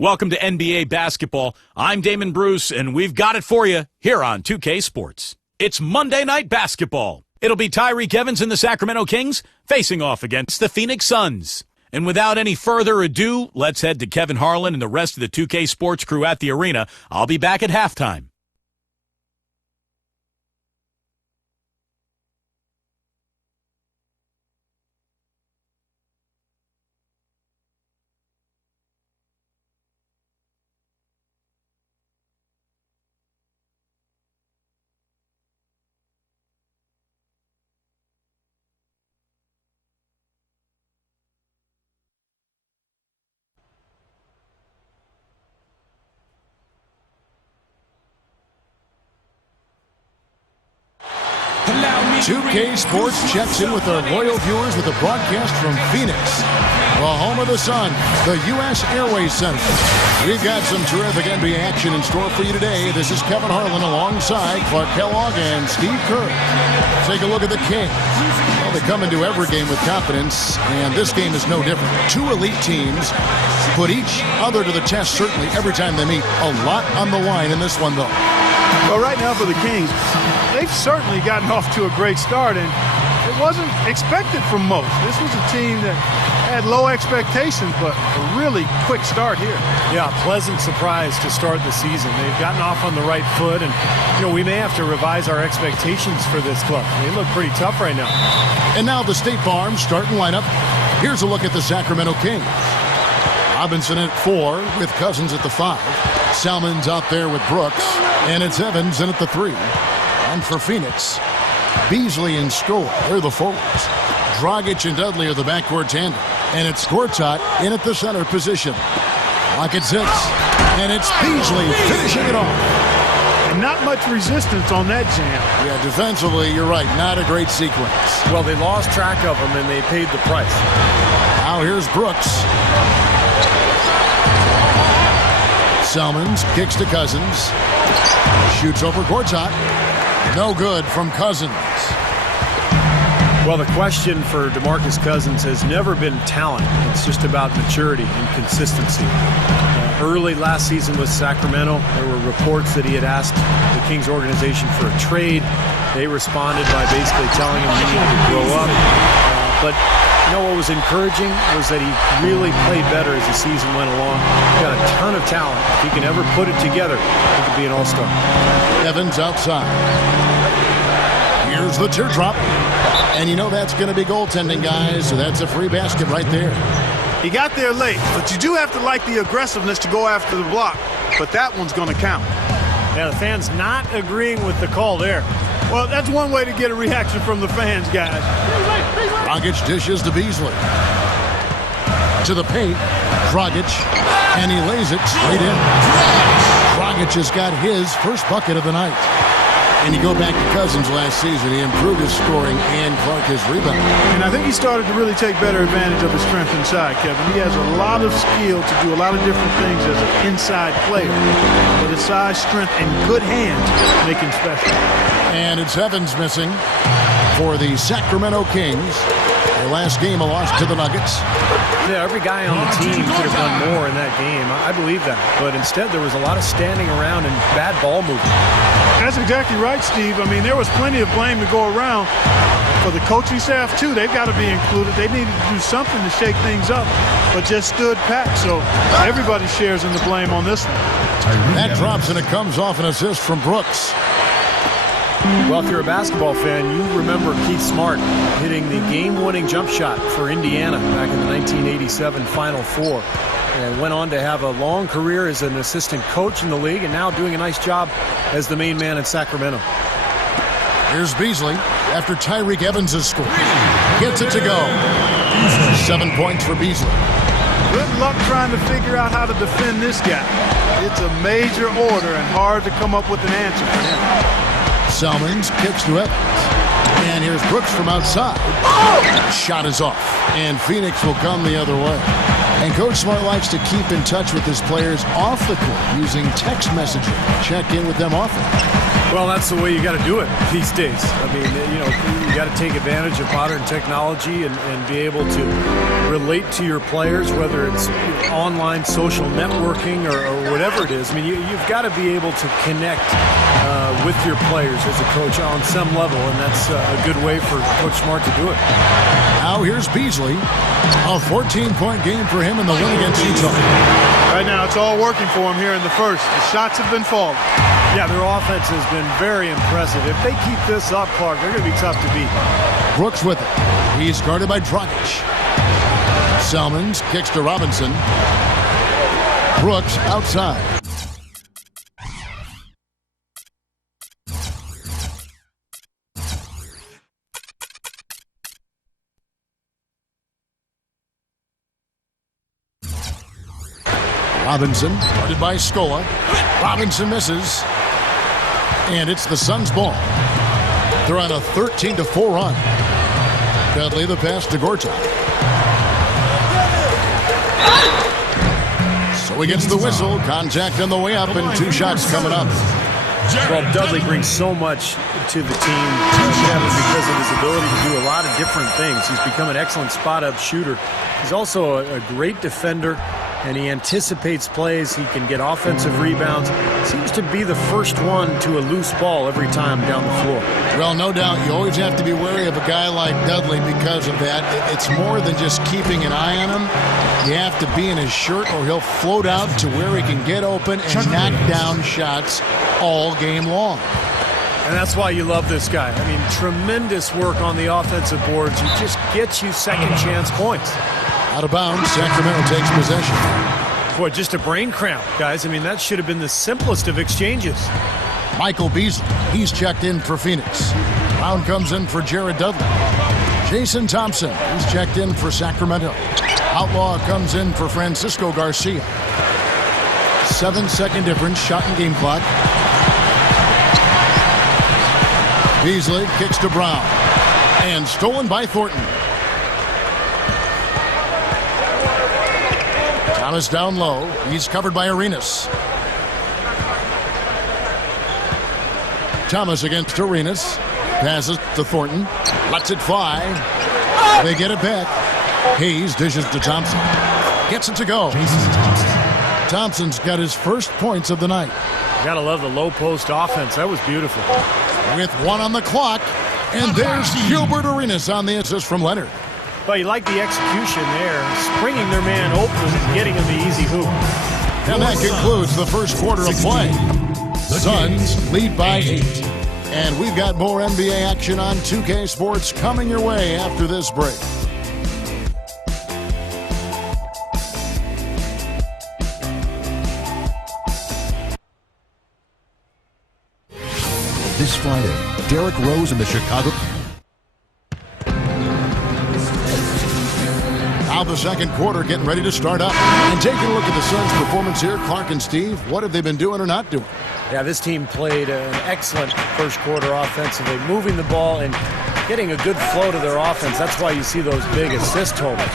Welcome to NBA basketball. I'm Damon Bruce, and we've got it for you here on 2K Sports. It's Monday Night Basketball. It'll be Tyreek Evans and the Sacramento Kings facing off against the Phoenix Suns. And without any further ado, let's head to Kevin Harlan and the rest of the 2K Sports crew at the arena. I'll be back at halftime. Allow me 2K Sports checks in with our loyal viewers with a broadcast from Phoenix, the home of the Sun, the U.S. Airways Center. We've got some terrific NBA action in store for you today. This is Kevin Harlan alongside Clark Kellogg and Steve Kerr. Take a look at the Kings. Well, they come into every game with confidence, and this game is no different. Two elite teams put each other to the test, certainly, every time they meet. A lot on the line in this one, though. Well, right now for the Kings, they've certainly gotten off to a great start, and it wasn't expected from most. This was a team that had low expectations, but a really quick start here. Yeah, pleasant surprise to start the season. They've gotten off on the right foot, and, we may have to revise our expectations for this club. They look pretty tough right now. And now the State Farm starting lineup. Here's a look at the Sacramento Kings. Robinson at 4 with Cousins at the 5. Salmon's out there with Brooks. And it's Evans in at the 3. And for Phoenix, Beasley and Stoll are the forwards. Dragic and Dudley are the backcourt tandem. And it's Gortat in at the center position. Lockett sits. And it's Beasley finishing it off. And not much resistance on that jam. Yeah, defensively, you're right. Not a great sequence. Well, they lost track of him, and they paid the price. Now here's Brooks. Salmons kicks to Cousins. Shoots over Gortat. No good from Cousins. Well, the question for DeMarcus Cousins has never been talent. It's just about maturity and consistency. Early last season with Sacramento, there were reports that he had asked the Kings organization for a trade. They responded by basically telling him he needed to grow up. But what was encouraging was that he really played better as the season went along. He's got a ton of talent. If he can ever put it together, he could be an all-star. Evans outside. Here's the teardrop. And that's going to be goaltending, guys, so that's a free basket right there. He got there late, but you do have to like the aggressiveness to go after the block. But that one's going to count. Yeah, the fans not agreeing with the call there. Well, that's one way to get a reaction from the fans, guys. Dragic dishes to Beasley. To the paint. Dragic. And he lays it straight in. Dragic has got his first bucket of the night. And you go back to Cousins last season, he improved his scoring and Clark his rebound. And I think he started to really take better advantage of his strength inside, Kevin. He has a lot of skill to do a lot of different things as an inside player. But his size, strength, and good hands make him special. And it's Evans missing for the Sacramento Kings. Their last game, a loss to the Nuggets. Yeah, every guy on the team could have done more in that game. I believe that. But instead, there was a lot of standing around and bad ball movement. That's exactly right, Steve. I mean, there was plenty of blame to go around. For the coaching staff, too, they've got to be included. They needed to do something to shake things up, but just stood pat. So everybody shares in the blame on this one. That drops, and it comes off an assist from Brooks. Well, if you're a basketball fan, you remember Keith Smart hitting the game-winning jump shot for Indiana back in the 1987 Final Four. And went on to have a long career as an assistant coach in the league and now doing a nice job as the main man in Sacramento. Here's Beasley after Tyreek Evans has scored. Gets it to go. 7 points for Beasley. Good luck trying to figure out how to defend this guy. It's a major order and hard to come up with an answer for him. Salmons kicks to Evans. And here's Brooks from outside. Shot is off. And Phoenix will come the other way. And Coach Smart likes to keep in touch with his players off the court using text messaging. Check in with them often. Well, that's the way you got to do it these days. I mean, you got to take advantage of modern technology and be able to relate to your players, whether it's online social networking or whatever it is. I mean, you've got to be able to connect with your players as a coach on some level, and that's a good way for Coach Smart to do it. Now here's Beasley. A 14-point game for him in the win against Utah. Right now, it's all working for him here in the first. The shots have been falling. Yeah, their offense has been very impressive. If they keep this up, Clark, they're going to be tough to beat. Brooks with it. He's guarded by Dragic. Selmans kicks to Robinson. Brooks outside. Robinson, guarded by Scola. Robinson misses. And it's the Suns' ball. They're on a 13-4 run. Dudley the pass to Gortat. So he gets the whistle. Contact on the way up and 2 shots coming up. Well, Dudley brings so much to the team because of his ability to do a lot of different things. He's become an excellent spot-up shooter. He's also a great defender, and he anticipates plays. He can get offensive rebounds. Seems to be the first one to a loose ball every time down the floor. Well, no doubt, you always have to be wary of a guy like Dudley because of that. It's more than just keeping an eye on him. You have to be in his shirt or he'll float out to where he can get open and knock down shots all game long. And that's why you love this guy. I mean, tremendous work on the offensive boards. He just gets you second chance points. Out of bounds, Sacramento takes possession. Boy, just a brain cramp, guys. I mean, that should have been the simplest of exchanges. Michael Beasley, he's checked in for Phoenix. Brown comes in for Jared Dudley. Jason Thompson, he's checked in for Sacramento. Outlaw comes in for Francisco Garcia. 7-second difference, shot and game clock. Beasley kicks to Brown. And stolen by Thornton. Thomas down low. He's covered by Arenas. Thomas against Arenas. Passes to Thornton. Lets it fly. They get it back. Hayes dishes to Thompson. Gets it to go. Thompson's got his first points of the night. Gotta love the low post offense. That was beautiful. With 1 on the clock. And there's Gilbert Arenas on the assist from Leonard. Well, you like the execution there, springing their man open and getting him the easy hoop. And that concludes the first quarter of play. Suns lead by 8. And we've got more NBA action on 2K Sports coming your way after this break. This Friday, Derrick Rose and the Chicago... Now the second quarter getting ready to start up. And taking a look at the Suns' performance here, Clark and Steve, what have they been doing or not doing? Yeah, this team played an excellent first quarter offensively, moving the ball and getting a good flow to their offense. That's why you see those big assist totals.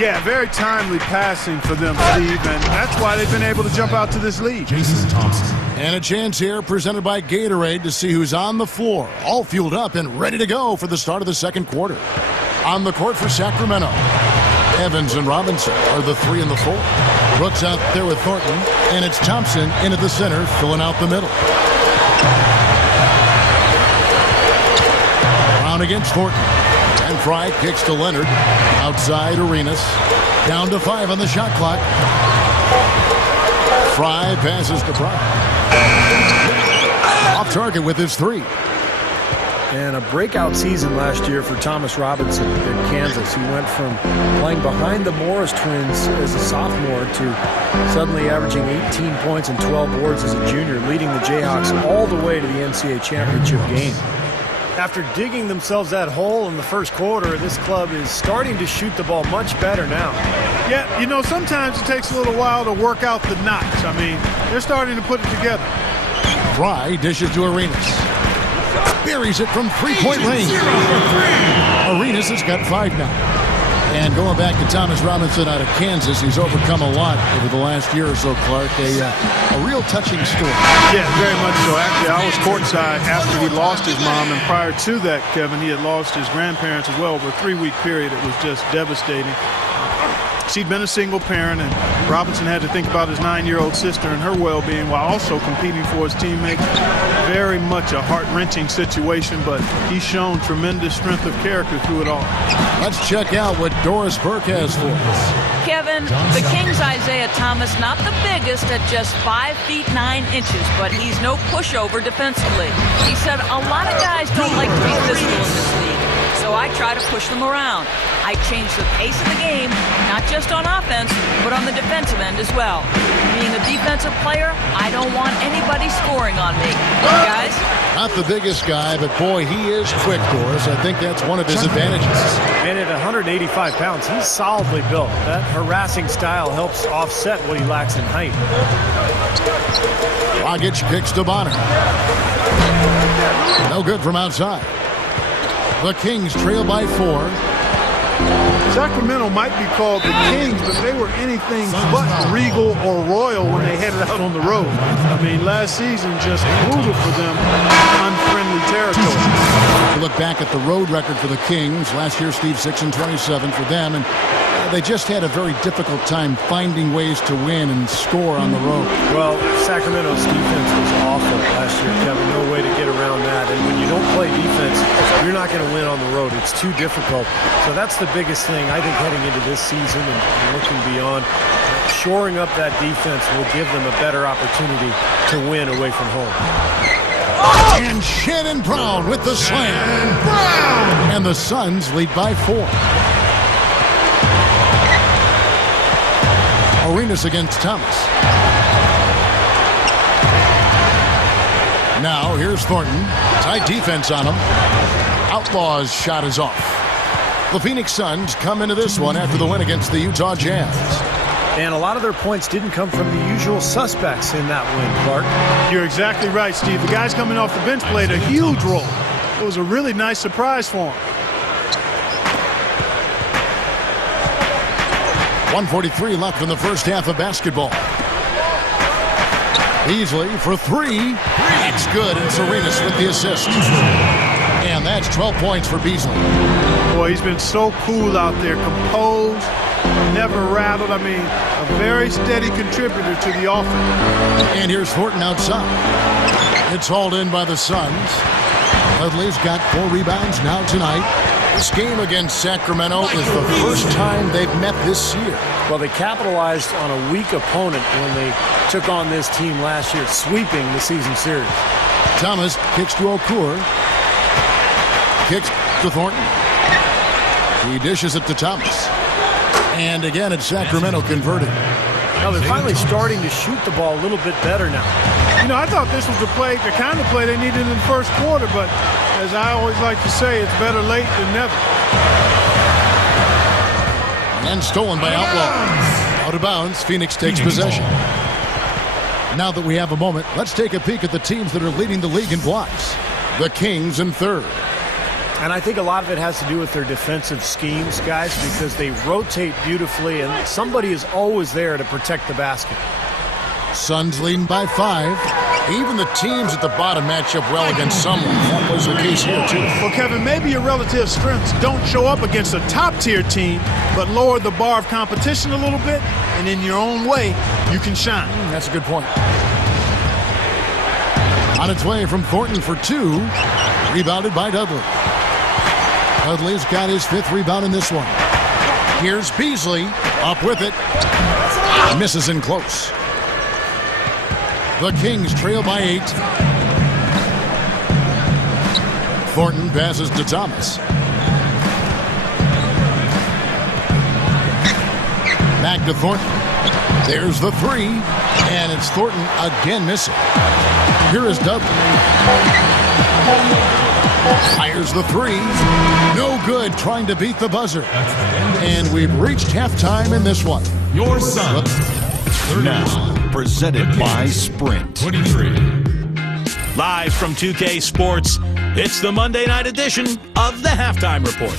Yeah, very timely passing for them, Steve, and that's why they've been able to jump out to this lead. Jason Thompson. And a chance here presented by Gatorade to see who's on the floor, all fueled up and ready to go for the start of the second quarter. On the court for Sacramento, Evans and Robinson are the 3 and the 4. Brooks out there with Thornton, and it's Thompson in at the center, filling out the middle. Brown against Thornton. And Fry kicks to Leonard. Outside Arenas. Down to 5 on the shot clock. Fry passes to Brown. Off target with his 3. And a breakout season last year for Thomas Robinson in Kansas. He went from playing behind the Morris twins as a sophomore to suddenly averaging 18 points and 12 boards as a junior, leading the Jayhawks all the way to the NCAA championship game. After digging themselves that hole in the first quarter, this club is starting to shoot the ball much better now. Yeah, you know, sometimes it takes a little while to work out the knots. I mean, they're starting to put it together. Fry dishes to Arenas. Buries it from 3-point range. Arenas has got 5 now. And going back to Thomas Robinson out of Kansas, he's overcome a lot over the last year or so, Clark. A real touching story. Yeah, very much so. Actually, I was courtside after he lost his mom, and prior to that, Kevin, he had lost his grandparents as well. Over a 3-week period, it was just devastating. She'd been a single parent, and Robinson had to think about his 9-year-old sister and her well-being while also competing for his teammates. Very much a heart-wrenching situation, but he's shown tremendous strength of character through it all. Let's check out what Doris Burke has for us. Kevin, the Kings' Isaiah Thomas, not the biggest at just 5 feet 9 inches, but he's no pushover defensively. He said a lot of guys don't like to be physical in this league, so I try to push them around. I change the pace of the game, not just on offense, but on the defensive end as well. Being a defensive player, I don't want anybody scoring on me. Guys? Not the biggest guy, but boy, he is quick, Doris. I think that's one of his advantages. And at 185 pounds, he's solidly built. That harassing style helps offset what he lacks in height. Dragic kicks to Bonner. No good from outside. The Kings trail by 4. Sacramento might be called the Kings, but they were anything but regal or royal when they headed out on the road. I mean, last season just brutal for them, unfriendly territory. You look back at the road record for the Kings. Last year, Steve, 6-27 for them, and they just had a very difficult time finding ways to win and score on the road. Well, Sacramento's defense was awful last year, Kevin. No way to get around that. And when you don't play defense, you're not going to win on the road. It's too difficult. So that's the biggest thing, I think, heading into this season and looking beyond. Shoring up that defense will give them a better opportunity to win away from home. And Shannon Brown with the slam. And the Suns lead by 4. Arenas against Thomas. Now here's Thornton. Tight defense on him. Outlaw's shot is off. The Phoenix Suns come into this one after the win against the Utah Jazz. And a lot of their points didn't come from the usual suspects in that win, Clark. You're exactly right, Steve. The guys coming off the bench played a huge role. It was a really nice surprise for them. 1:43 left in the first half of basketball. Beasley for 3. It's good. It's Arenas with the assist. And that's 12 points for Beasley. Boy, he's been so cool out there, composed, never rattled. I mean, a very steady contributor to the offense. And here's Thornton outside. It's hauled in by the Suns. Dudley's got 4 rebounds now tonight. This game against Sacramento is the first time they've met this year. Well, they capitalized on a weak opponent when they took on this team last year, sweeping the season series. Thomas kicks to Okur. Kicks to Thornton. He dishes it to Thomas. And again, it's Sacramento converted. Now they're finally starting to shoot the ball a little bit better now. You know, I thought this was the kind of play they needed in the first quarter, but as I always like to say, it's better late than never. And stolen by Outlaw. Out of bounds, Phoenix takes possession. Now that we have a moment, let's take a peek at the teams that are leading the league in blocks. The Kings in 3rd. And I think a lot of it has to do with their defensive schemes, guys, because they rotate beautifully and somebody is always there to protect the basket. Suns leading by 5. Even the teams at the bottom match up well against someone. That was the case here, too. Well, Kevin, maybe your relative strengths don't show up against a top-tier team, but lower the bar of competition a little bit, and in your own way, you can shine. That's a good point. On its way from Thornton for 2. Rebounded by Dudley. Dudley's got his 5th rebound in this one. Here's Beasley. Up with it. Misses in close. The Kings trail by 8. Thornton passes to Thomas. Back to Thornton. There's the 3. And it's Thornton again missing. Here is Dudley. Fires the 3. No good, trying to beat the buzzer. And we've reached halftime in this one. Your son. Now, presented by Sprint. 23. Live from 2K Sports, it's the Monday night edition of the Halftime Report.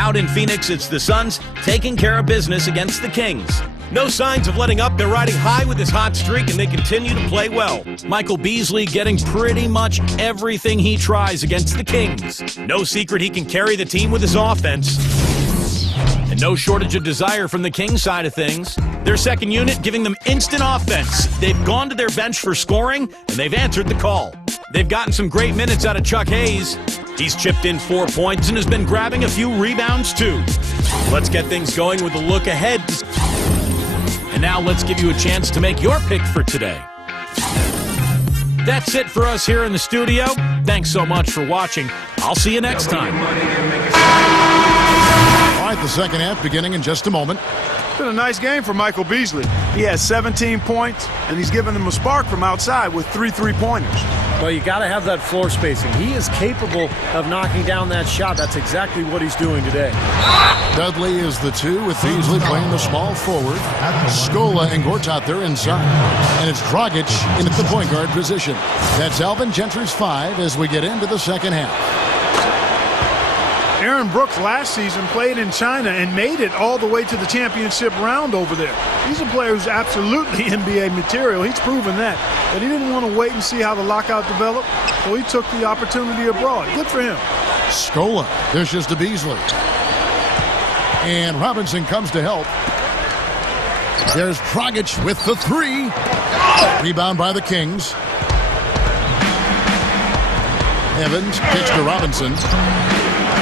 Out in Phoenix, it's the Suns taking care of business against the Kings. No signs of letting up. They're riding high with this hot streak, and they continue to play well. Michael Beasley getting pretty much everything he tries against the Kings. No secret he can carry the team with his offense. And no shortage of desire from the Kings side of things. Their second unit giving them instant offense. They've gone to their bench for scoring, and they've answered the call. They've gotten some great minutes out of Chuck Hayes. He's chipped in 4 points and has been grabbing a few rebounds too. Let's get things going with a look ahead. And now let's give you a chance to make your pick for today. That's it for us here in the studio. Thanks so much for watching. I'll see you next time. All right, the second half beginning in just a moment. It's been a nice game for Michael Beasley. He has 17 points, and he's given them a spark from outside with 3 3-pointers. Well, you got to have that floor spacing. He is capable of knocking down that shot. That's exactly what he's doing today. Dudley is the 2 with Beasley playing the small forward. Scola and Gortat there inside. And it's Dragic in at the point guard position. That's Alvin Gentry's 5 as we get into the second half. Aaron Brooks last season played in China and made it all the way to the championship round over there. He's a player who's absolutely NBA material. He's proven that. But he didn't want to wait and see how the lockout developed, so he took the opportunity abroad. Good for him. Scola dishes to Beasley. And Robinson comes to help. There's Dragic with the 3. Rebound by the Kings. Evans kicks to Robinson.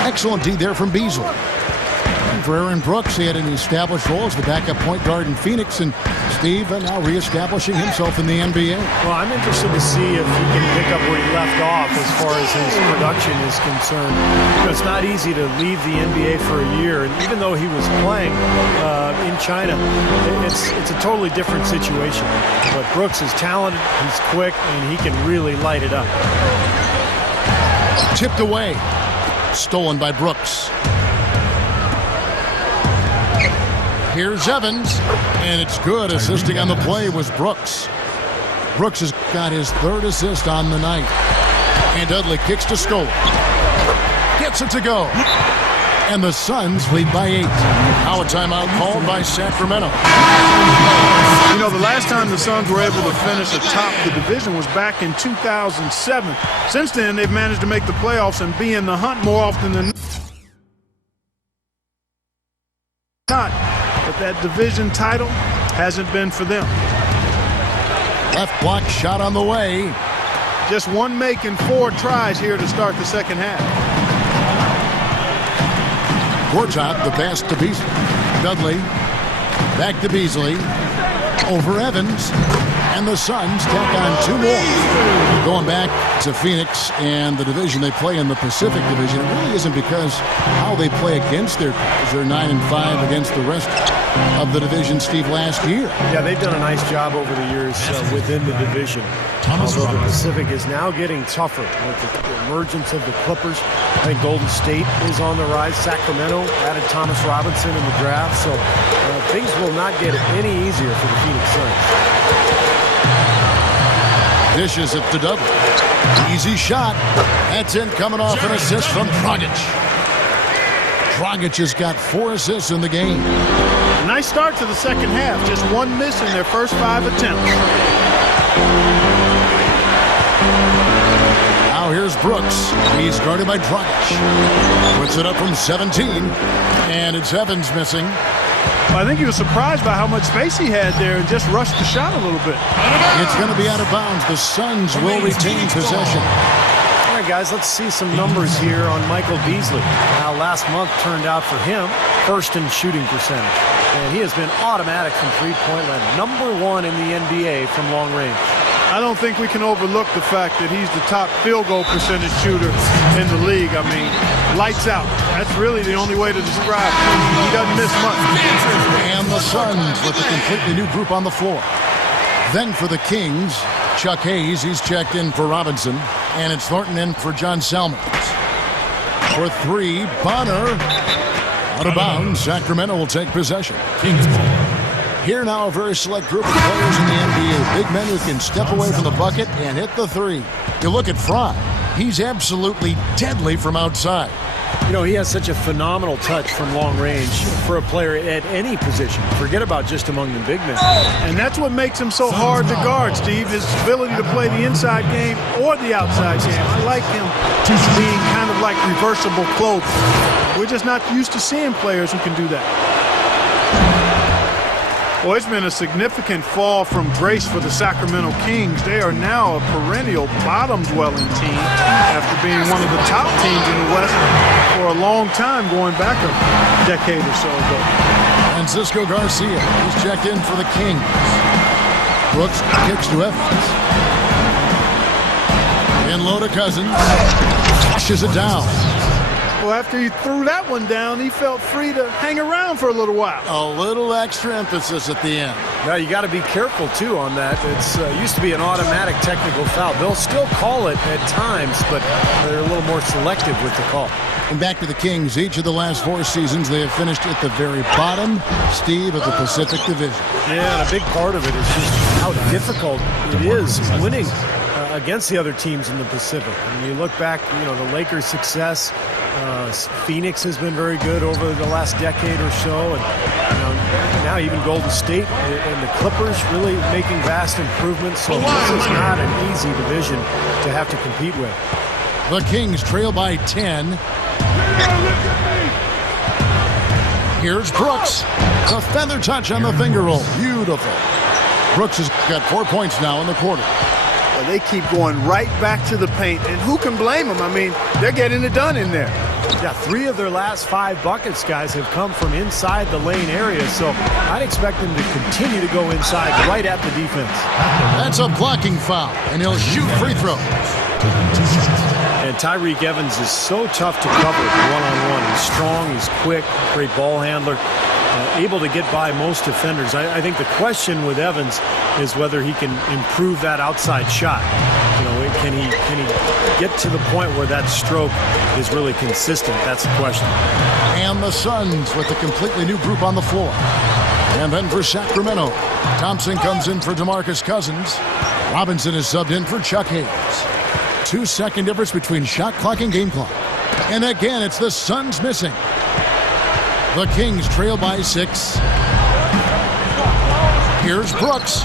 Excellent D there from Beasley. And for Aaron Brooks, he had an established role as the backup point guard in Phoenix, and Steve now reestablishing himself in the NBA. Well, I'm interested to see if he can pick up where he left off as far as his production is concerned. You know, it's not easy to leave the NBA for a year, and even though he was playing in China, it's a totally different situation. But Brooks is talented, he's quick, and he can really light it up. Tipped away. Stolen by Brooks. Here's Evans, and it's good. Assisting on the play was Brooks. Brooks has got his 3rd assist on the night. And Dudley kicks to Scola. Gets it to go. And the Suns lead by 8. Now a timeout called by Sacramento. You know, the last time the Suns were able to finish atop the division was back in 2007. Since then, they've managed to make the playoffs and be in the hunt more often than not. But that division title hasn't been for them. Left block shot on the way. Just one make and 4 tries here to start the second half. Gortat, the pass to Beasley. Dudley, back to Beasley. Over Evans. And the Suns tack on 2 more. Going back to Phoenix and the division they play in the Pacific Division, it really isn't because how they play against their peers. They're 9-5 against the rest of the division, Steve, last year. Yeah, they've done a nice job over the years within the division. Although the Pacific is now getting tougher with the emergence of the Clippers. I think Golden State is on the rise. Sacramento added Thomas Robinson in the draft. So things will not get any easier for the Phoenix Suns. Dishes it to Dudley. Easy shot. That's in, coming off an assist from Dragic. Dragic has got 4 assists in the game. A nice start to the second half. Just 1 miss in their first 5 attempts. Now here's Brooks. He's guarded by Dragic. Puts it up from 17. And it's Evans missing. I think he was surprised by how much space he had there and just rushed the shot a little bit. It's going to be out of bounds. The Suns will retain possession. All right, guys, let's see some numbers here on Michael Beasley. Now, last month turned out for him 1st in shooting percentage. And he has been automatic from three-point line. #1 in the NBA from long range. I don't think we can overlook the fact that he's the top field goal percentage shooter in the league. I mean, lights out. That's really the only way to describe him. He doesn't miss much. And the Suns with a completely new group on the floor. Then for the Kings, Chuck Hayes. He's checked in for Robinson. And it's Thornton in for John Salmons. For 3, Bonner. Out of bounds. Sacramento will take possession. Kings ball. Here now a very select group of players in the NBA. Big men who can step away from the bucket and hit the 3. You look at Fry. He's absolutely deadly from outside. You know, he has such a phenomenal touch from long range for a player at any position. Forget about just among the big men. And that's what makes him so hard to guard, Steve, his ability to play the inside game or the outside game. I like him being kind of like reversible clothing. We're just not used to seeing players who can do that. Well, it's been a significant fall from grace for the Sacramento Kings. They are now a perennial bottom-dwelling team after being one of the top teams in the West for a long time, going back a decade or so ago. Francisco Garcia, he's checked in for the Kings. Brooks kicks to Evans. In low to Cousins. Flushes it down. Well, after he threw that one down, he felt free to hang around for a little while. A little extra emphasis at the end. Now, you got to be careful, too, on that. It's used to be an automatic technical foul. They'll still call it at times, but they're a little more selective with the call. And back to the Kings. Each of the last 4 seasons, they have finished at the very bottom, Steve, of the Pacific Division. Yeah, and a big part of it is just how difficult it is winning against the other teams in the Pacific. When you look back, you know, the Lakers' success, Phoenix has been very good over the last decade or so, and you know, now even Golden State and the Clippers really making vast improvements. So this is not an easy division to have to compete with. The Kings trail by 10. Here's Brooks. The feather touch on the finger roll. Beautiful. Brooks has got 4 points now in the quarter. Well, they keep going right back to the paint, and who can blame them? I mean, they're getting it done in there. Yeah, 3 of their last 5 buckets, guys, have come from inside the lane area, so I'd expect them to continue to go inside right at the defense. That's a blocking foul, and he'll shoot free throws. And Tyreek Evans is so tough to cover one-on-one. He's strong, he's quick, great ball handler, able to get by most defenders. I think the question with Evans is whether he can improve that outside shot. You know, can he get to the point where that stroke is really consistent? That's the question. And the Suns with a completely new group on the floor. And then for Sacramento, Thompson comes in for DeMarcus Cousins. Robinson is subbed in for Chuck Hayes. 2-second difference between shot clock and game clock. And again, it's the Suns missing. The Kings trail by 6. Here's Brooks.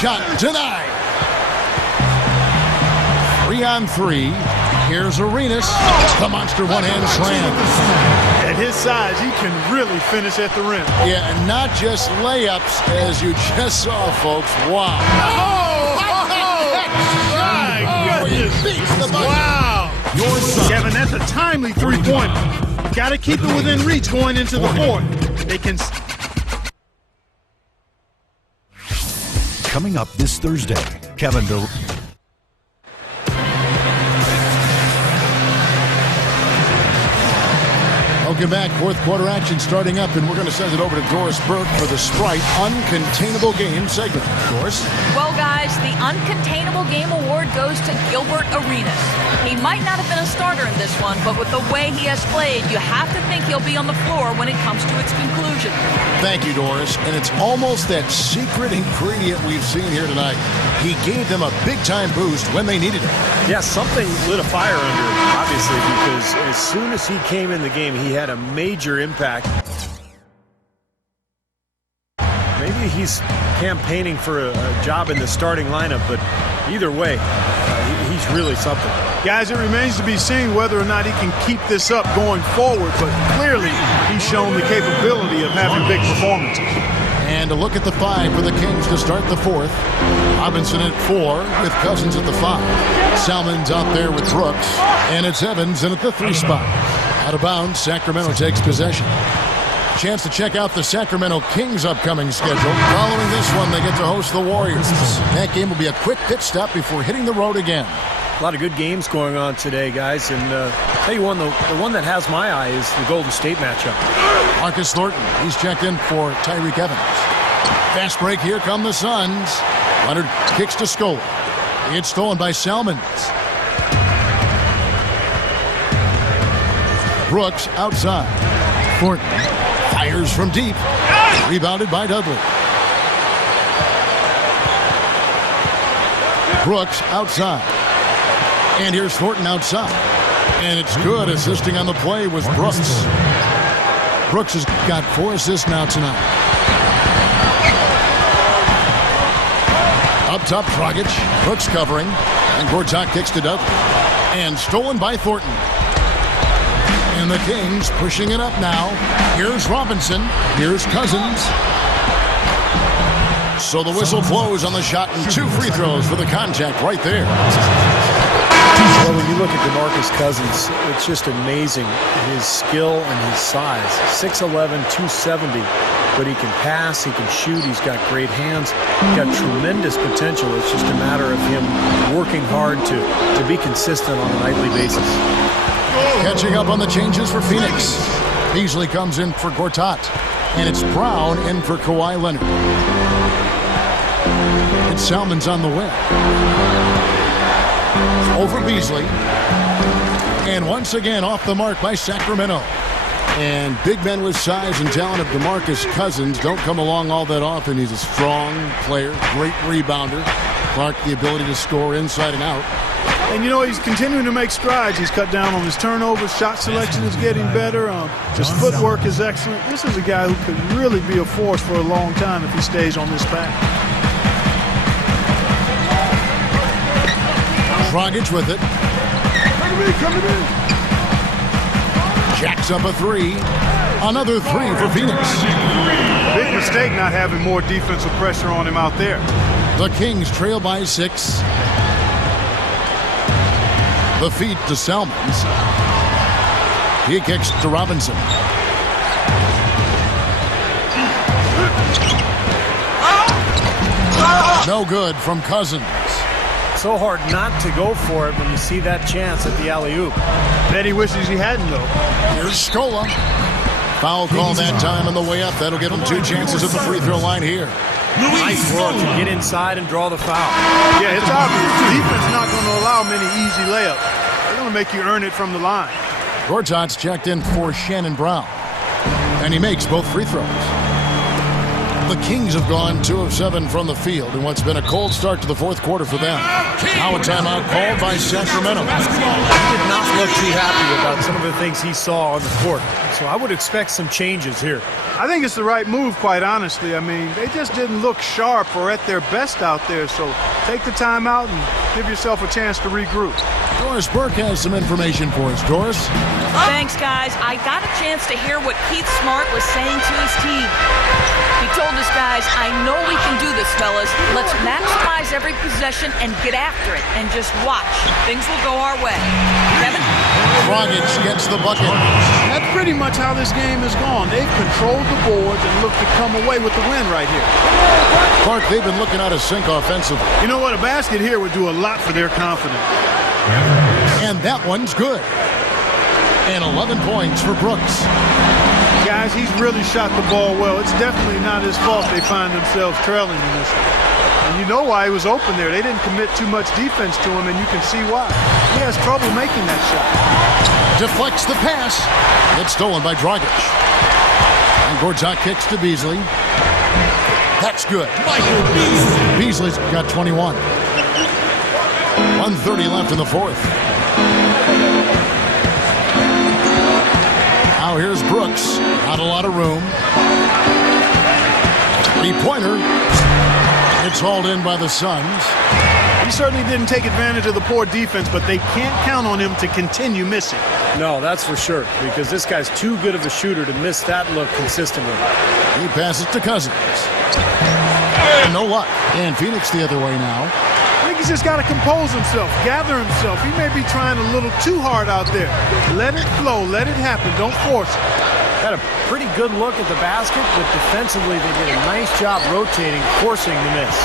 Shot denied. 3 on 3. Here's Arenas. The monster one-hand slam. At his size, he can really finish at the rim. Yeah, and not just layups, as you just saw, folks. Wow. My goodness. Wow. Kevin, that's a timely three-pointer. Got to keep it within reach going into the fourth. They can. Coming up this Thursday, Kevin Durant. Welcome back. Fourth quarter action starting up, and we're going to send it over to Doris Burke for the Sprite Uncontainable Game segment. Doris? Well, guys, the Uncontainable Game Award goes to Gilbert Arenas. He might not have been a starter in this one, but with the way he has played, you have to think he'll be on the floor when it comes to its conclusion. Thank you, Doris. And it's almost that secret ingredient we've seen here tonight. He gave them a big-time boost when they needed it. Yeah, something lit a fire under him, obviously, because as soon as he came in the game, he had a major impact. Maybe he's campaigning for a job in the starting lineup, but either way, he's really something. Guys, it remains to be seen whether or not he can keep this up going forward, but clearly he's shown the capability of having big performances. And a look at the 5 for the Kings to start the fourth. Robinson at 4 with Cousins at the 5. Salmon's out there with Brooks. And it's Evans in at the 3 spot. Out of bounds, Sacramento takes possession. Chance to check out the Sacramento Kings' upcoming schedule. Following this one, they get to host the Warriors. That game will be a quick pit stop before hitting the road again. A lot of good games going on today, guys. And I'll tell you one, the one that has my eye is the Golden State matchup. Marcus Thornton, he's checked in for Tyreek Evans. Fast break, here come the Suns. Leonard kicks to Scola. It's stolen by Salmons. Brooks outside. Thornton fires from deep. Rebounded by Dudley. Brooks outside. And here's Thornton outside. And it's good. Assisting on the play was Brooks. Brooks has got 4 assists now tonight. Up top, Dragic. Brooks covering. And Gortat kicks to Dudley. And stolen by Thornton. And the Kings pushing it up now. Here's Robinson. Here's Cousins. So the whistle blows on the shot and 2 free throws for the contact right there. Well, when you look at DeMarcus Cousins, it's just amazing his skill and his size. 6'11", 270, but he can pass, he can shoot, he's got great hands, he's got tremendous potential. It's just a matter of him working hard to be consistent on a nightly basis. Catching up on the changes for Phoenix. Beasley comes in for Gortat, and it's Brown in for Kawhi Leonard. It's Salmon's on the wing. Over Beasley. And once again off the mark by Sacramento. And big men with size and talent of DeMarcus Cousins don't come along all that often. He's a strong player, great rebounder. Clark, the ability to score inside and out. And, you know, he's continuing to make strides. He's cut down on his turnovers. Shot selection is getting better. His footwork is excellent. This is a guy who could really be a force for a long time if he stays on this path. Dragic with it. Coming in. Jacks up a 3. Another 3 for Phoenix. Big mistake not having more defensive pressure on him out there. The Kings trail by 6. The feed to Salmons. He kicks to Robinson. No good from Cousins. So hard not to go for it when you see that chance at the alley-oop. Bet he wishes he hadn't, though. Here's Scola. Foul call that time on the way up. That'll give him 2 chances at the free throw line here. Nice work to get inside and draw the foul. Yeah, it's obvious. The defense not going to allow many easy layups. They're going to make you earn it from the line. Gortat's checked in for Shannon Brown. And he makes both free throws. The Kings have gone 2 of 7 from the field in what's been a cold start to the 4th quarter for them. Now a timeout called by Sacramento. He did not look too happy about some of the things he saw on the court. So I would expect some changes here. I think it's the right move, quite honestly. I mean, they just didn't look sharp or at their best out there. So take the timeout and give yourself a chance to regroup. Doris Burke has some information for us. Doris? Thanks, guys. I got a chance to hear what Keith Smart was saying to his team. He told his guys, I know we can do this, fellas. Let's maximize every possession and get after it and just watch. Things will go our way. Kevin? Dragic gets the bucket. That's pretty much how this game has gone. They've controlled the boards and looked to come away with the win right here. Clark, they've been looking out of sync offensively. You know what? A basket here would do a lot for their confidence. And that one's good. And 11 points for Brooks. Guys, he's really shot the ball well. It's definitely not his fault they find themselves trailing in this one. And you know why he was open there. They didn't commit too much defense to him, and you can see why. He has trouble making that shot. Deflects the pass. It's stolen by Dragic. And Gortat kicks to Beasley. That's good. Beasley's got 21. 1:30 left in the 4th. Now here's Brooks. Not a lot of room. Three-pointer. It's hauled in by the Suns. He certainly didn't take advantage of the poor defense, but they can't count on him to continue missing. No, that's for sure, because this guy's too good of a shooter to miss that look consistently. He passes to Cousins. No luck. And Phoenix the other way now. I think he's just got to compose himself, gather himself. He may be trying a little too hard out there. Let it flow. Let it happen. Don't force it. Had a pretty good look at the basket, but defensively they did a nice job rotating, forcing the miss.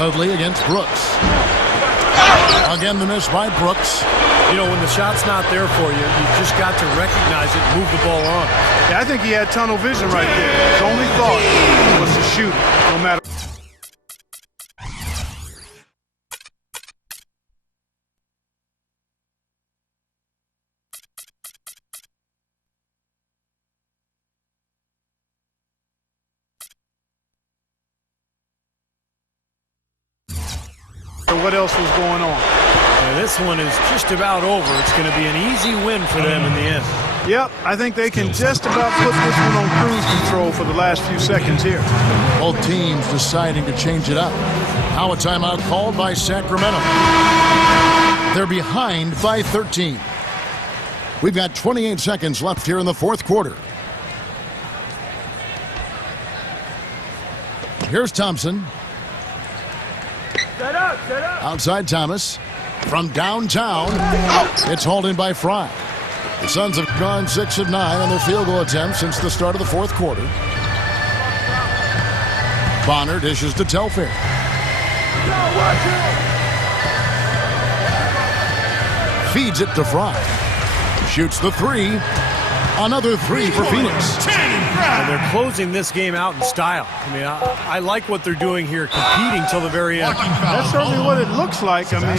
Dudley against Brooks. Again, the miss by Brooks. You know, when the shot's not there for you, you've just got to recognize it and move the ball on. Yeah, I think he had tunnel vision right there. His only thought was to shoot, no matter. what else was going on. This one is just about over. It's going to be an easy win for them in the end. Yep, I think they can just about put this one on cruise control for the last few seconds here. Both teams deciding to change it up. Now a timeout called by Sacramento. They're behind by 13. We've got 28 seconds left here in the fourth quarter. Here's Thompson. Set up. Outside Thomas. From downtown, it's hauled in by Fry. The Suns have gone 6 of 9 on their field goal attempts since the start of the fourth quarter. Bonner dishes to Telfair. Feeds it to Fry. Shoots the three. Another three for Phoenix. And they're closing this game out in style. I mean, I like what they're doing here, competing till the very end. That's certainly what it looks like. I mean,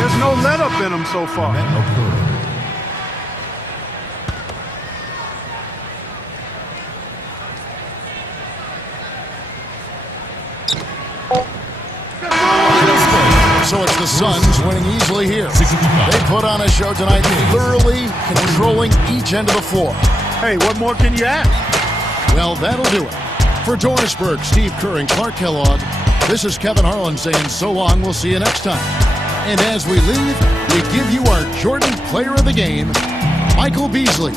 there's no let up in them so far. So it's the Suns winning easily here. They put on a show tonight, thoroughly controlling each end of the floor. Hey, what more can you ask? Well, that'll do it. For Doris Burke, Steve Kerr, and Clark Kellogg, this is Kevin Harlan saying so long. We'll see you next time. And as we leave, we give you our Jordan Player of the Game, Michael Beasley.